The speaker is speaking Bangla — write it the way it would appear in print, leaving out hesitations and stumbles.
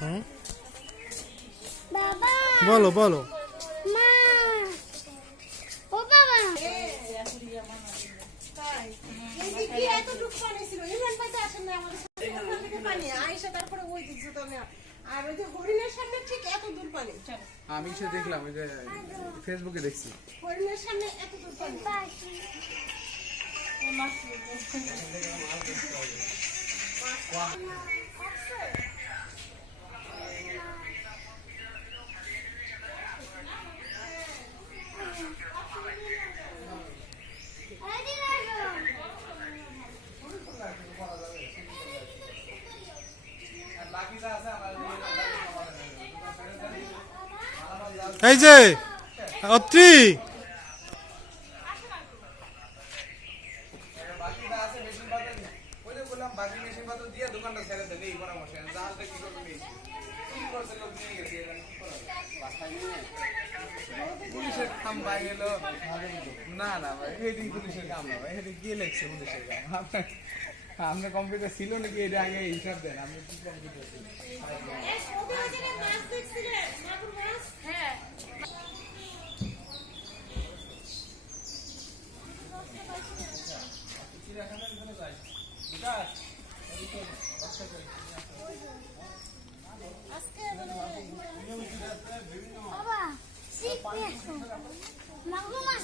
হুম, বাবা বলো বলো। মা ও বাবা কি এত দুঃখ বানিয়েছিল ইমরান ভাই তো আসেন না আমাদের সাথে ওখান থেকে পানি আয়েশা তারপরে ওই দিচ্ছে তো না আর ওই যে হরিণের সামনে ঠিক এত দূর পানি চলো আমি সে দেখলাম ওই যে ফেসবুকে দেখছি হরিণের সামনে এত দূর পানি এই যে অত্রি, পুলিশের কাম পাই গেল না না ভাই এটি পুলিশের কাম না ভাই এটি কে লেখছে পুলিশের কাম আপনার কম্পিউটার ছিল নাকি এটা আগে হিসাব দেন আপনি কি কম্পিউটার ছিল মাছ দেখছিলেন মাগুর মাছ হ্যাঁ বাবা শিখ নিয়ে আসো মাগুর মাছ